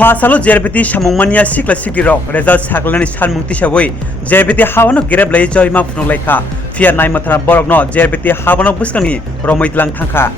Fasalo JRPT Shamungmania Sikla Sikirok result Saklani Sanmungti Shawai JRPT Hawano Gereblai Joyma Funolaika Fia Nai Matara Borogno JRPT Hawano Buskani Romoitlang Tangka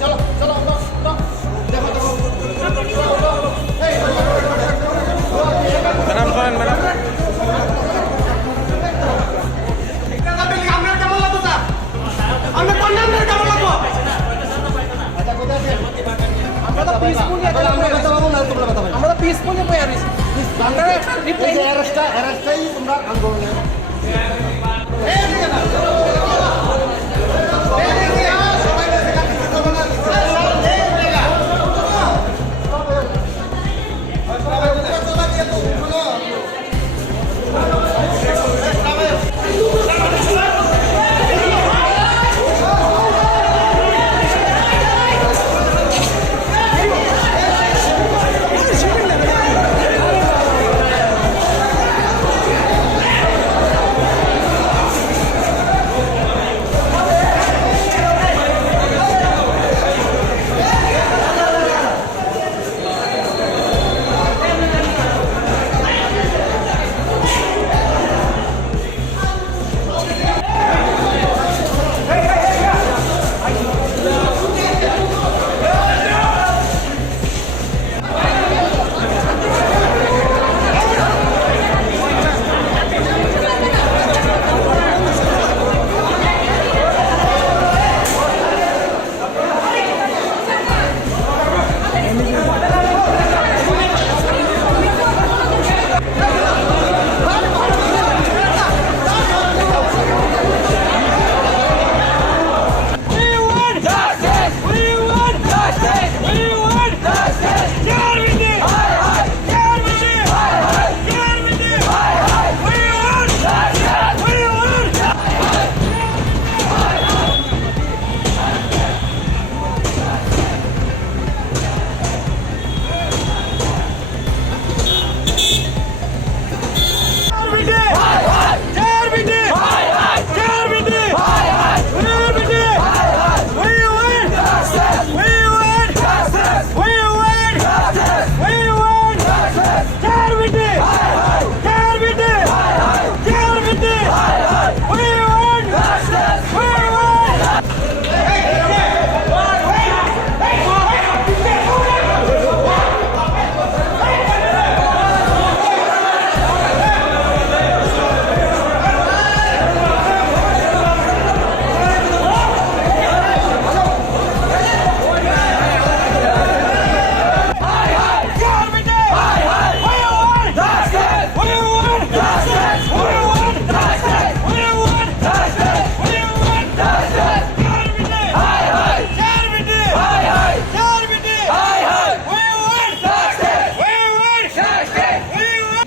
चलो चलो peacefully বইয়া রয়েছি আমরা reply তোমরা আন্দোলনে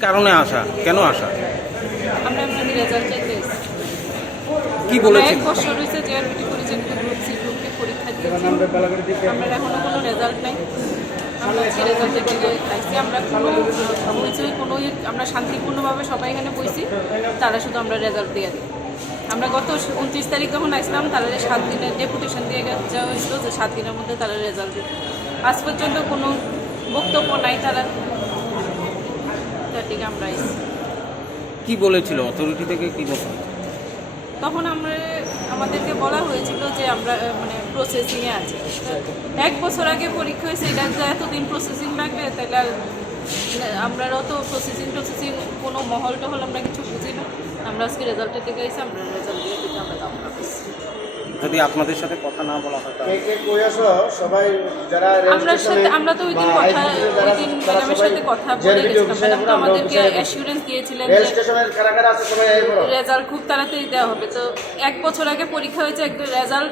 কারণে আসা কেন আসা আমরা আমাদের রেজাল্ট চাইতে এসেছি। কি আমরা বলেছেন 1 বছর হয়েছে জেআরবিটি পরিচালিত গ্রুপ সি গ্রুপকে পরীক্ষা দিয়েছি। আমরা এখনো কোনো রেজাল্ট নাই। আমরা সেই রেজাল্টের দিকে চাইছি। আমরা কোনো হয়েছে কোনো আমরা শান্তিপূর্ণভাবে সবাই এখানে বসছি, তারা শুধু আমরা রেজাল্ট দিয়ে দিই। আমরা গত 29 তারিখ যখন আসলাম, তারা 7 দিনের ডেপুটেশন দিয়ে যাওয়া হয়েছিল যে 7 দিনের মধ্যে তারা রেজাল্ট দিত। আজ পর্যন্ত কোনো বক্তব্য নাই তারা, তার দিকে আমরা এসেছি। কি বলেছিল অথরিটি থেকে কি বলছে? তখন আমাদেরকে বলা হয়েছিল যে আমরা মানে প্রসেসিংয়ে আছি। 1 বছর আগে পরীক্ষা হয়েছে, এটা যে এতদিন প্রসেসিং লাগবে, তাহলে আমরাও তো প্রসেসিং কোনো মহল টহল আমরা কিছু বুঝি না। আমরা আজকে রেজাল্টের দিকে এসে আমরা রেজাল্ট দিয়ে দিতে আমরা কামনা করছি। যদি আপনাদের সাথে কথা না বলা হয় সবাই যারা আমরা তো ওই দিন ম্যাডামের সাথে কথা বলে গেছিলাম। ম্যাডাম তো আমাদেরকে অ্যাসিউরেন্স দিয়েছিলেন যে রেজাল্ট খুব তাড়াতাড়ি দেওয়া হবে। তো 1 বছর আগে পরীক্ষা হয়েছে, রেজাল্ট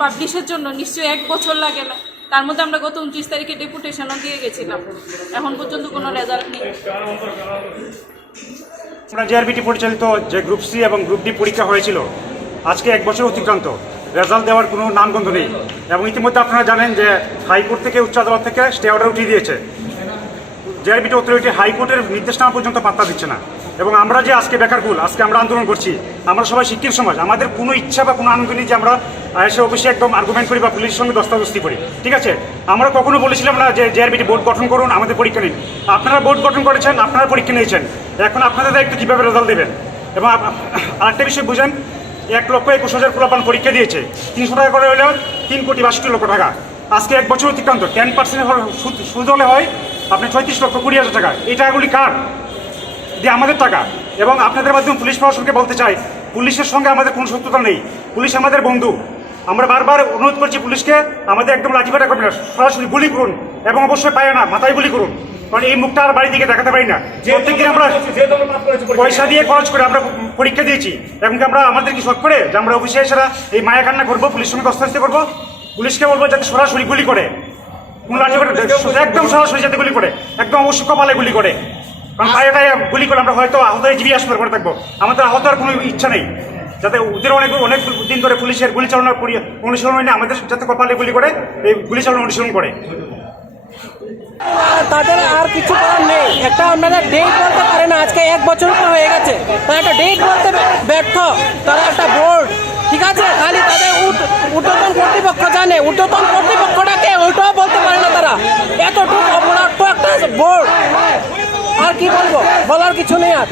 পাবলিশের জন্য নিশ্চয়ই 1 বছর লাগে না। তার মধ্যে আমরা গত 29 তারিখে ডেপুটেশনও দিয়ে গেছিলাম, এখন পর্যন্ত কোনো রেজাল্ট নেই। আমরা জেআরবিটি পরিচালিত যে গ্রুপ সি এবং গ্রুপ ডি পরীক্ষা হয়েছিল, আজকে 1 বছর অতিক্রান্ত, রেজাল্ট দেওয়ার কোনো নামগন্ধ নেই। এবং ইতিমধ্যে আপনারা জানেন যে হাইকোর্ট থেকে উচ্চ আদালত থেকে স্টে অর্ডার উঠিয়ে দিয়েছে। জেআরবিটি অথরিটি হাইকোর্টের নির্দেশনামা পর্যন্ত পাত্তা দিচ্ছে না। এবং আমরা যে আজকে বেকারকুল, আজকে আমরা আন্দোলন করছি, আমরা সবাই শিক্ষিত সমাজ, আমাদের কোনো ইচ্ছা বা কোনো আনন্দ নেই যে আমরা এসে অফিসে একদম আর্গুমেন্ট করি বা পুলিশের সঙ্গে দস্তাদস্তি করি। ঠিক আছে, আমরা কখনো বলেছিলাম না যে জেআরবিটি বোর্ড গঠন করুন, আমাদের পরীক্ষা নিন। আপনারা বোর্ড গঠন করেছেন, আপনারা পরীক্ষা নিয়েছেন, এখন আপনাদের দায়িত্ব কীভাবে রেজাল্ট দেবেন। এবং আরেকটা বিষয় বুঝেন, 1,21,000 পোলাপান পরীক্ষা দিয়েছে, 300 টাকা করে হলেও 3,62,00,000 টাকা। আজকে 1 বছর অতিক্রান্ত, 10% সুদ হলে হয় আপনি 36,20,000 টাকা। এই টাকাগুলি কার? যে আমাদের টাকা। এবং আপনাদের মাধ্যমে পুলিশ প্রশাসনকে বলতে চাই, পুলিশের সঙ্গে আমাদের কোনো শত্রুতা নেই, পুলিশ আমাদের বন্ধু। আমরা বারবার অনুরোধ করছি পুলিশকে, আমাদের একদম লাঠিপেটা করবেন না, সরাসরি গুলি করুন, এবং অবশ্যই পায় না মাথায় গুলি করুন। কারণ এই মুখটা আর বাড়ি থেকে দেখাতে পারি না। প্রত্যেকদিন আমরা পয়সা দিয়ে খরচ করে আমরা পরীক্ষা দিয়েছি, এমনকি আমরা আমাদের কি শখ করে যে আমরা অফিসে এসে এই মায়া কান্না করবো, পুলিশের সঙ্গে দস্তাবেজ করবো, পুলিশকে বলবো যাতে সরাসরি গুলি করে, একদম সরাসরি যাতে গুলি করে, একদম অবশ্যই কপালে গুলি করে। কারণ পায়েটায় গুলি করে আমরা হয়তো আহত হয়ে জীবী হাসপাতাল করে থাকবো। আমাদের আহত আর কোনো ইচ্ছা নেই, যাতে ওদের অনেক দিন ধরে পুলিশের গুলি চালানোর অনুসরণ হয়নি, আমাদের যাতে কপালে গুলি করে এই গুলি চালানোর অনুসরণ করে। তাদের আর কিছু করার নেই। একটা আপনাদের ডেট বলতে পারে না, আজকে 1 বছর হয়ে গেছে, তারা একটা ডেট বলতে ব্যর্থ। তারা একটা বোর্ড, ঠিক আছে, খালি তাদের ঊর্ধ্বতন কর্তৃপক্ষ জানে, ঊর্ধ্বতন কর্তৃপক্ষটাকে ওইটাও বলতে পারে না তারা। এতটুকু অপরাধ একটা বোর্ড, আর কি বলবো, বলার কিছু নেই আর।